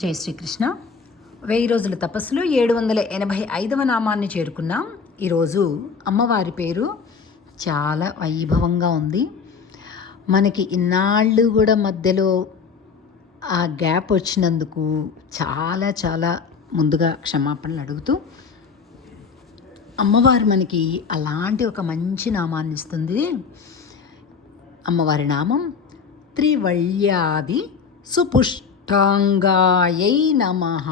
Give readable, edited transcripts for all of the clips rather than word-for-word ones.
జై శ్రీకృష్ణ. 1000 రోజుల తపస్సులో 785వ నామాన్ని చేరుకున్నాం. ఈరోజు అమ్మవారి పేరు చాలా వైభవంగా ఉంది. మనకి ఇన్నాళ్ళు కూడా మధ్యలో ఆ గ్యాప్ వచ్చినందుకు చాలా చాలా ముందుగా క్షమాపణలు అడుగుతూ, అమ్మవారు మనకి అలాంటి ఒక మంచి నామాన్ని ఇస్తుంది. అమ్మవారి నామం త్రివళ్యాది సుపుష్టాంగాయై నమః.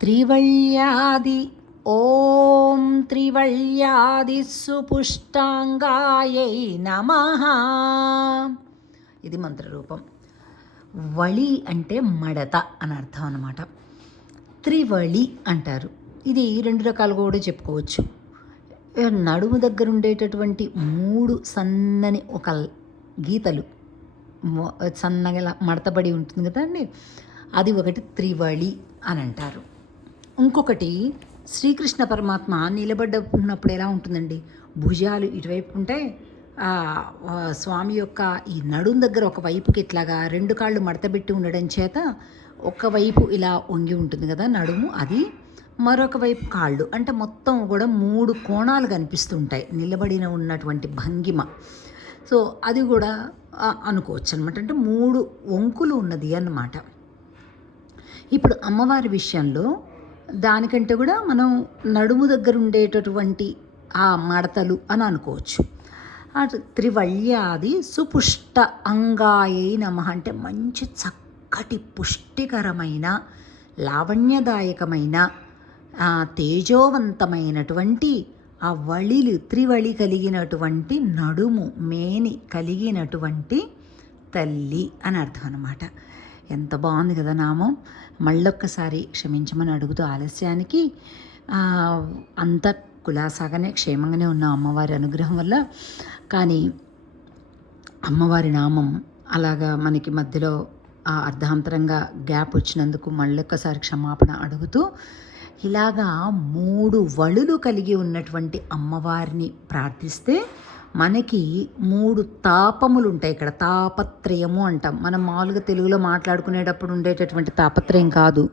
త్రివళ్యాది ఓం త్రివళ్యాది సుపుష్టాంగాయై నమః. ఇది మంత్రరూపం. వళి అంటే మడత అని అర్థం అన్నమాట. త్రివళి అంటారు. ఇది 2 రకాలుగా కూడా చెప్పుకోవచ్చు. నడుము దగ్గర ఉండేటటువంటి 3 సన్నని ఒక గీతలు సన్నగా మడతబడి ఉంటుంది కదండి, అది ఒకటి త్రివళి అని అంటారు. ఇంకొకటి శ్రీకృష్ణ పరమాత్మ నిలబడ్డప్పుడు ఎలా ఉంటుందండి, భుజాలు ఇటువైపు ఉంటాయి. స్వామి యొక్క ఈ నడుం దగ్గర ఒక వైపుకి ఇట్లాగా 2 కాళ్ళు మడతబెట్టి ఉండడం చేత ఒకవైపు ఇలా వంగి ఉంటుంది కదా నడుము, అది మరొక వైపు కాళ్ళు అంటే మొత్తం కూడా 3 కోణాలు కనిపిస్తుంటాయి నిలబడిన ఉన్నటువంటి భంగిమ. సో అది కూడా అనుకోవచ్చు అనమాట. అంటే 3 వంకులు ఉన్నది అన్నమాట. ఇప్పుడు అమ్మవారి విషయంలో దానికంటే కూడా మనం నడుము దగ్గర ఉండేటటువంటి ఆ మడతలు అని అనుకోవచ్చు. త్రివళ్యాది సుపుష్ట అంగాయై నమః అంటే మంచి చక్కటి పుష్టికరమైన లావణ్యదాయకమైన తేజోవంతమైనటువంటి ఆ త్రివళి కలిగినటువంటి నడుము మేని కలిగినటువంటి తల్లి అని అర్థం అన్నమాట. ఎంత బాగుంది కదా నామం. మళ్ళొక్కసారి క్షమించమని అడుగుతూ ఆలస్యానికి అంత కులాసాగానే క్షేమంగానే ఉన్న అమ్మవారి అనుగ్రహం వల్ల. కానీ అమ్మవారి నామం అలాగా మనకి మధ్యలో అర్ధాంతరంగా గ్యాప్ వచ్చినందుకు మళ్ళొక్కసారి క్షమాపణ అడుగుతూ, ఇలాగా 3 వళులు కలిగి ఉన్నటువంటి అమ్మవారిని ప్రార్థిస్తే మనకి 3 తాపములు ఉంటాయి. ఇక్కడ తాపత్రయము అంటాం. మనం మామూలుగా తెలుగులో మాట్లాడుకునేటప్పుడు ఉండేటటువంటి తాపత్రయం కాదు.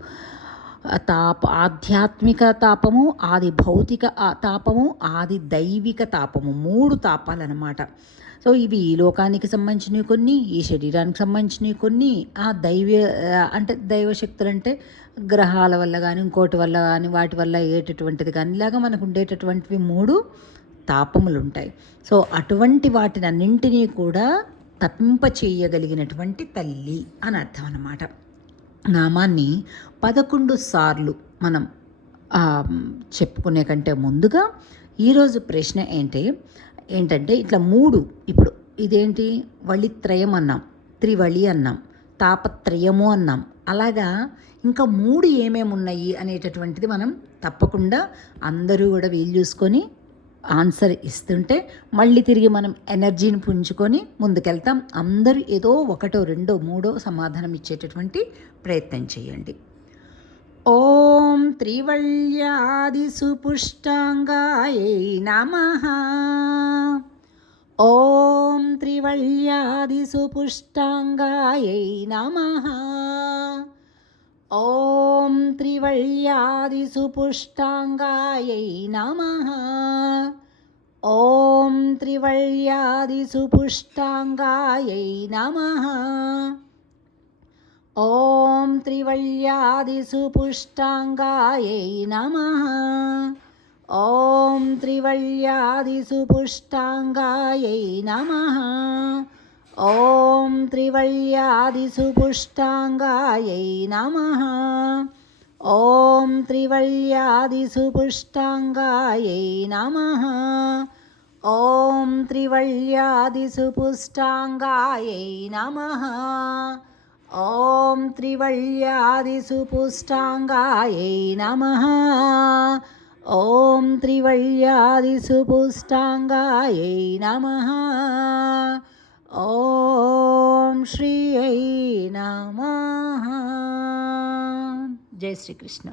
ఆధ్యాత్మిక తాపము, ఆది భౌతిక తాపము, ఆది దైవిక తాపము, 3 తాపాలన్నమాట. సో ఇవి ఈ లోకానికి సంబంధించినవి కొన్ని, ఈ శరీరానికి సంబంధించినవి కొన్ని. అంటే దైవశక్తులు అంటే గ్రహాల వల్ల కానీ ఇంకోటి వల్ల కానీ వాటి వల్ల అయ్యేటటువంటిది కానీ ఇలాగా మనకు ఉండేటటువంటివి 3 తాపములు ఉంటాయి. సో అటువంటి వాటిని అన్నింటినీ కూడా తప్పింప చేయగలిగినటువంటి తల్లి అని అర్థం అన్నమాట. నామాన్ని 11 సార్లు మనం చెప్పుకునే కంటే ముందుగా ఈరోజు ప్రశ్న ఏంటంటే ఇట్లా 3 ఇప్పుడు ఇదేంటి వళిత్రయం అన్నాం, త్రివళి అన్నాం, తాపత్రయము అన్నాం. అలాగా ఇంకా 3 ఏమేమి ఉన్నాయి అనేటటువంటిది మనం తప్పకుండా అందరూ కూడా వీలు చూసుకొని ఆన్సర్ ఇస్తుంటే మళ్ళీ తిరిగి మనం ఎనర్జీని పుంజుకొని ముందుకెళ్తాం. అందరూ ఏదో 1, 2, 3 సమాధానం ఇచ్చేటటువంటి ప్రయత్నం చేయండి. ఓం త్రివళ్యాది సుపుష్టాంగాయై నమః. ఓం త్రివళ్యాది సుపుష్టాంగాయై నమః. ఓం త్రివళ్యాది సుపుష్టాంగాయై నమః. ఓం త్రివళ్యాది సుపుష్టాంగాయై నమః. ఓం త్రివళ్యాది సుపుష్టాంగాయై నమః. ఓం త్రివళ్యాది సుపుష్టాంగాయై నమః. ఓం త్రివళ్యాది సుపుష్టాంగాయై నమః. ఓం త్రివళ్యాది సుపుష్టాంగాయై నమః. ఓం త్రివళ్యాది సుపుష్టాంగాయై నమః. ఓం త్రివళ్యాది సుపుష్టాంగాయై నమః. ఓం త్రివళ్యాది సుపుష్టాంగాయై నమః. ఓం శ్రీ నమః. జై శ్రీకృష్ణ.